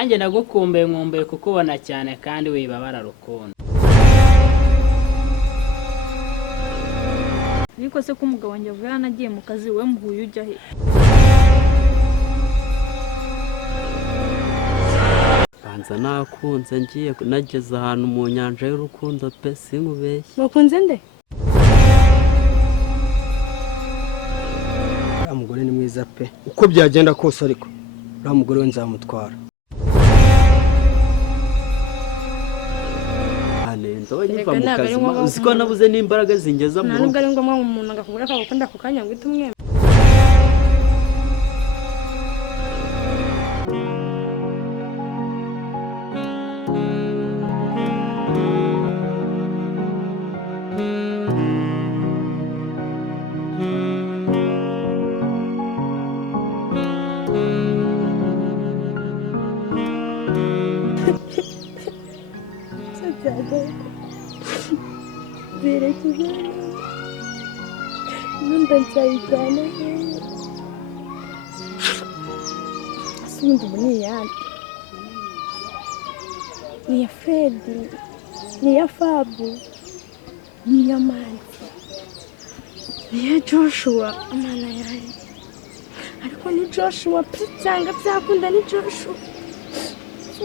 nanjye nagukumbuye nkumbuye kukubona cyane kandi wibabara rukundo. Ariko se ko umugabo wanjye avuye nagiye mu kazi we mbuye ujya he? Banza nakunze ngiye nageze ahantu mu nyanja y'urukundo pe sinkubeshye. Bakunze nde? Umugore ni mwiza pe. Uko byagenda kose ariko uriya mugore we nzamutwara. Ndoyiva mu kazi uziko nabuze n'imbaraga zingeza mu rugo. Nubwo ari ngombwa umuntu agakubura akagukunda ako kanya ngo itumwe. Inda cyane asindi buniyandi ni ya Freddy ni ya Fabu ni ya Manzi ni ya Joshua amana yawe ariko ni Joshua pe cyangwa byakunda ni Joshua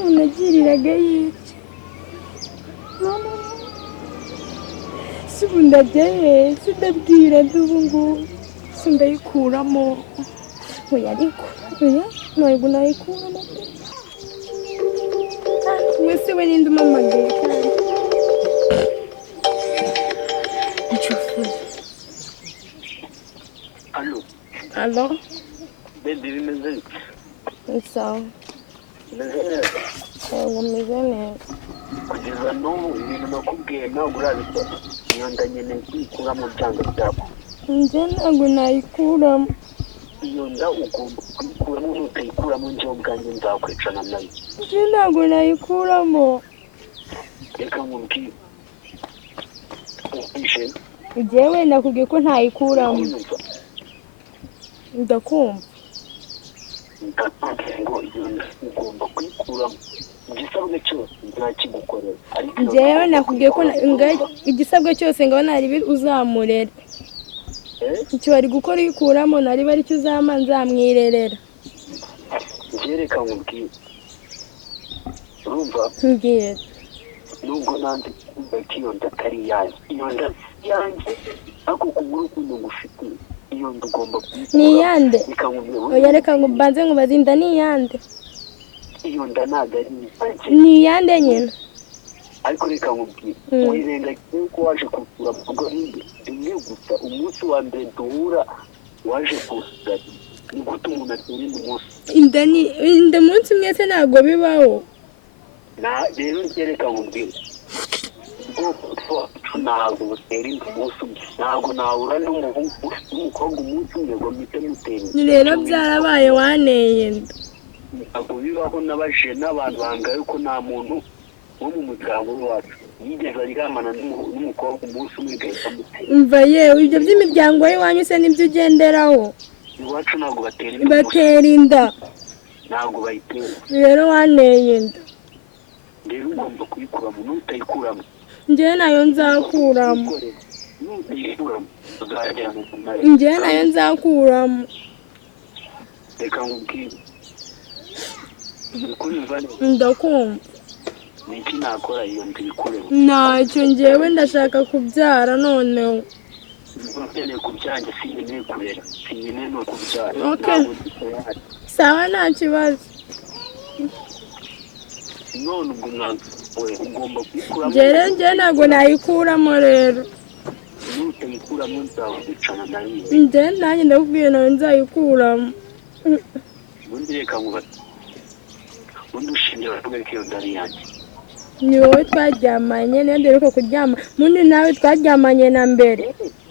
unagiriraga yiki mama Sibunda jaye sidabwira ndubungu sindayikuramo oya ariko oya noyego nayikuramo wese we ninde umamagaye kandi ichufu allo baby bimeze sawa umeze neza kugeza n'ubu ibintu nakubwiye ntabwo urabikora iyo nda nyine kwikuramo byanga byako njye ntabwo nayikuramo iyo nda ugomba kuyikuramo nutayikuramo njyewe ubwanjye nzakwicana nayo njye ntabwo nayikuramo reka nkubwire ubwishe njyewe nakubwiye ko ntayikuramo ndakumva ndakubwiye ngo iyo nda ugomba kuyikuramo igisabwe cyose ntakigukorera njyewe nakubwiye ko igisabwe cyose ngo nari uzamurera icyo bari gukora uyikuramo nari bari cyo uzama nzamwirerera ngereka nkubwire urumva mbwira nubwo nanze kumva ko iyo nda atari yanjye iyo nda yanjye ariko kubura ukuntu ngufite iyo nda ugomba kuyikuramo ni iyande oya reka ngo mbanze ngo bazinda ni iyande iyo nda ntabwo ari iyanjye ni iyande nyine ariko reka nkubwire wirengagiye ko waje kugura mu rugo rimwe gusa umunsi wa mbere duhura waje kugura ni gute umuntu atera indi munsi inda munsi mwese ntabwo bibaho rero ngereka nkubwire ubwoko bwacu ntabwo butera indi munsi ntabwo nahura n'umukobwa umunsi umwe ngo mpite mutera rero byarabaye waneye inda ntabwo bibaho n'abaje n'abantu bangaye ko nta muntu wo mu muryango wacu yigeze aryamana n'umukobwa umunsi umwe igahita mutera umva yewe ibyo by'imiryango y'iwanyu se nibyo ugenderaho iwacu ntabwo batera inda ntabwo bayitera rero waneye inda rero ugomba kuyikuramo nutayikuramo njyewe nayo nzakuramo nutayikuramo uzajyana nayo njyewe nayo nzakuramo reka nkubwire ndakumva niki nakora iyo ndikuremo ntacyo njyewe ndashaka kubyara noneho nkeneye kubyanga sinkeneye kurera sinkeneye no kubyara sawa nta kibazo none ubwo mwanzuro ugomba kuyikuramo njyewe ntabwo nayikuramo rero nutayikuramo nzawucana nayo njyewe nanjye ndakubwiye nawe nzayikuramo ubundi reka nkubate ubundi ushingiye baravuga ko iyo nda ari yanjye ni wowe twaryamanye niyo duheruka kuryama mundi nawe twaryamanye na mbere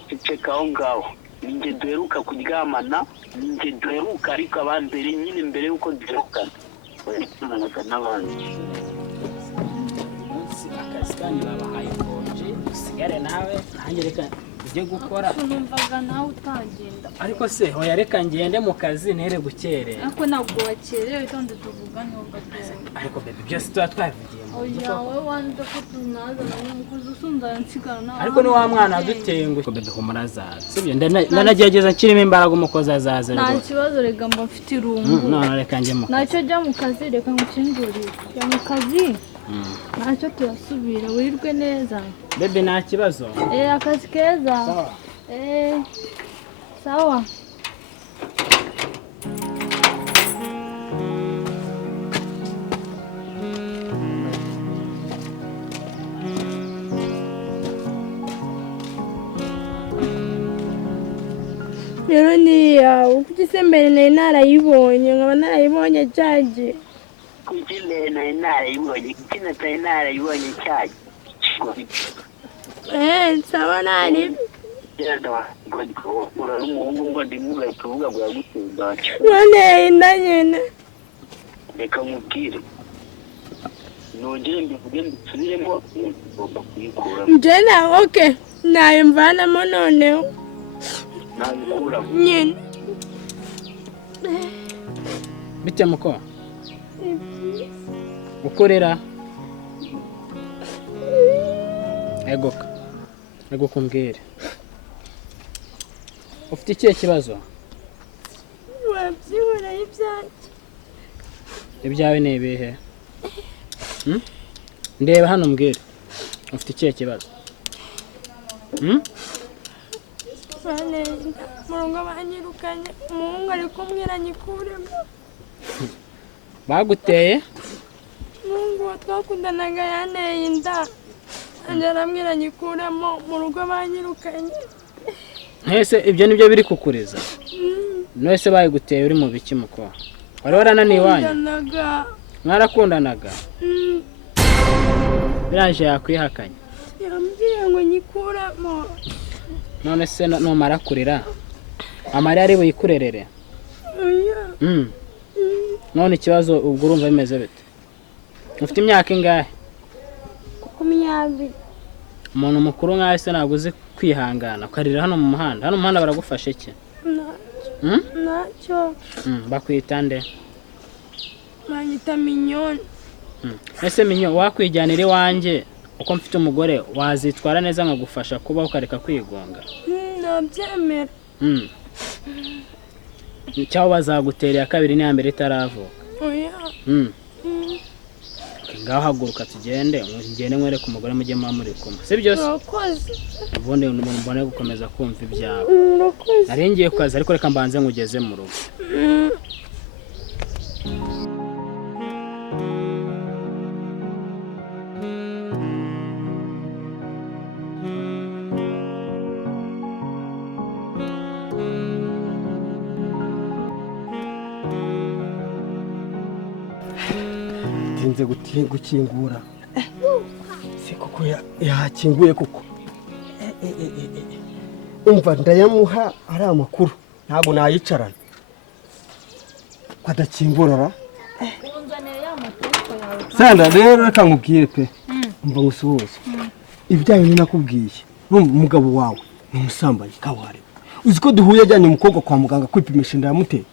ceceka aho ngaho ninjye duheruka kuryamana ninjye duheruka ariko abambere nyine mbere y'uko duherukana wenda n'abandi akazi kanyu babahaye konje usigare nawe nanjye reka ujye gukora. numvaga nawe utagenda. Ariko se hoya reka ngende mu kazi ntere gukerera. Ariko ntabwo wakerewe tonde tuvugane ho gatoya. Ariko baby byose tuba twabigiye mu Oya wowe wanda ko tunaza n'umukozi usundana nsigana. ariko ni wa mwana duteye ngo baby humura zaza. Sibyo ndanagerageza nshyiremo imbaraga umukozi azaza Nta rwose. kibazo rega mba mfite irungu. None reka njye mu kazi. Ntacyo jya mu kazi reka ngukingurire. Jya mu kazi. Ntacyo turasubira wirirwe neza. Baby nta kibazo. Akazi keza. Sawa. Sawa. rero ni yawe kuko ise mbere nari narayibonye nkaba narayibonye cyagiye kuki mbere nari narayibonye kuki natari narayibonye cyagiye nsaba nari ura n'umuhungu ngo ndimubere kuvuga ngo yagutsinda none inda nyine reka nkubwire nongere mbivuge mbisubiremo ugomba kuyikuramo njye nawe oke nayo mvanamo noneho nabikuramo nyine Bite muko? Ukorera? Ego kumbwire. Ufite ikihe kibazo? wabyibura ibyanjye Ibyawe ni ibihe? Ndeba hano mbwire. Ufite ikihe kibazo? banenda mu rugo banyirukanye umuhungu ari kumbwira nyikuremo Baguteye? umuhungu twakundanaga yanteye inda anjye arambwira nyikuremo mu rugo banyirukanye Ese ibyo nibyo biri kukureza? Nose bayiguteye uri mu biki muko? Wari warananiye iwanyu? Mwarakundanaga? Biraje yakwihakanye. yambwiye ngo nyikuremo None se numara kurira amarira ari buyikurerere? oya None ikibazo ubwo urumva bimeze bite? Ufite imyaka ingahe? 20 Umuntu mukuru nkawe se ntabwo uzi kwihangana ukarira hano mu muhanda. Hano mu muhanda baragufasha iki? ntacyo Bakwita nde? banyita Minyoni Ese Minyo wakwijyanira iwanjye uko mfite umugore wazitwara neza nkagufasha kuba ukareka kwigonga? nabyemera Cyangwa bazagutera ya kabiri n'iya mbere itaravuka? oya Ngaho haguruka tugende nkwereke umugore mujye muba muri kumwe. Si byose? urakoze Ubundi mbone gukomeza kumva ibyawe. urakoze Nari ngiye ku kazi ariko reka mbanze ngugeze mu rugo. tinze gukingura se koko yakinguye koko umva ndayamuha ari amakuru ntabwo nayicarana ko adakingurara sanda rero reka nkubwire pe umva ngusuhuze ibyayo ni nakubwiye umugabo wawe ni umusambanyi kawareba uzi ko duhuye ajyanye umukobwa kwa muganga kwipimisha inda yamuteye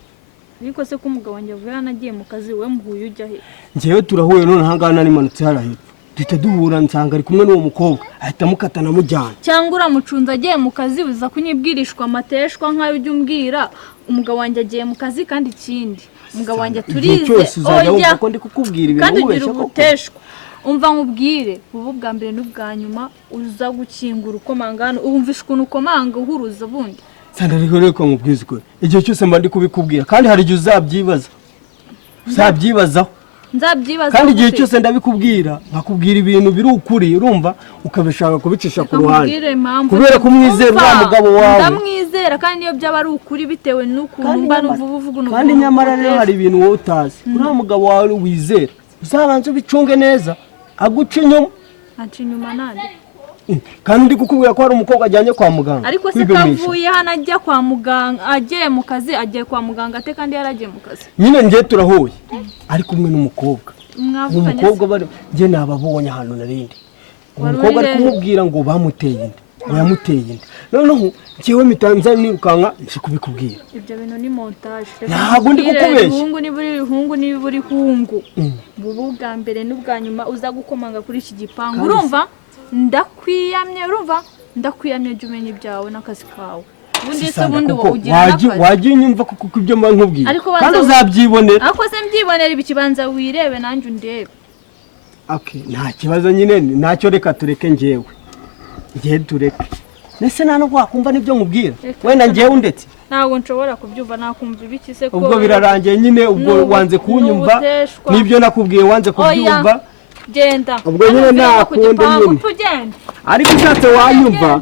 Niko se ko umugabo wanjye avuye yanagiye mu kazi we muhuye ujya he? Njyewe turahuye none hangana narimanutse harahe duhita duhura nsanga ari kumwe n'uwo mukobwa ahita mukatana mujyana cyangwa uramucunza agiye mu kazi uza kunyibwirishwa amateshwa nk'ayo ujya umbwira umugabo wanjye agiye mu kazi kandi ikindi umugabo wanjye turize oya ko ndi kukubwira ibintu kandi ugira ubuteshwa umva nkubwire ubu bwa mbere n'ubwa nyuma uza gukingura ukomangana ubumvisha ukuntu ukomanga uhuruza bundi Sanda rero ko nkubwiza ko igihe cyose mba ndi kubikubwira kandi hari igihe uzabyibazaho kandi igihe cyose ndabikubwira nkakubwira ibintu biri ukuri urumva ukabishaka kubicisha ku ruhande kubera ko umwizera wa mugabo wawe ndamwizera kandi niyo byaba ari ukuri bitewe n'ukuntu mba n'uvuga kandi nyamara rero hari ibintu wowe utazi uriya mugabo wawe wizera uzabanza ubicunge neza aguca inyuma nande kandi ndi kukubwira ko hari umukobwa ajyanye kwa muganga ariko se kavuye hano ajya kwa muganga agiye mu kazi agiye kwa muganga ate kandi yaragiye mu kazi nyine njye turahuye ari kumwe n'umukobwa umukobwa njye nababonye ahantu narindi umukobwa ari kumubwira ngo bamuteye inda ngo yamuteye inda noneho njyewe mitanza nirukanka nje kubikubwira. Ibyo bintu ni montage. Ntabwo ndi kukubeshya. Hungu ni buri hungu. Bubu bwa mbere n'ubwa nyuma uza gukomanga kuri iki gipangu. Urumva? Ndakwiyamye jya umenya ibyawe n'akazi kawe. Ubundi se ubundi wowe ugira n'akazi. Wagiye unyumva kuko ibyo mba nkubwiye. Kandi uzabyibonera. Ariko se mbyibonera ibikibanza wirebe nanjye undebe. Okay, nta kibazo nyine ntacyo reka tureke njyewe. Ngiye tureke. Nese nano wakumva nibyo nkubwira. Wenda njyewe ndetse. Ntabwo nshobora kubyumva nakumva ibiki se ko. Ubwo birarangiye nyine ubwo wanze kunyumva. Nibyo nakubwiye wanze kubyumva. Genda. Ubwo nyine nakundi nyine. Ariko ushatse wanyumva.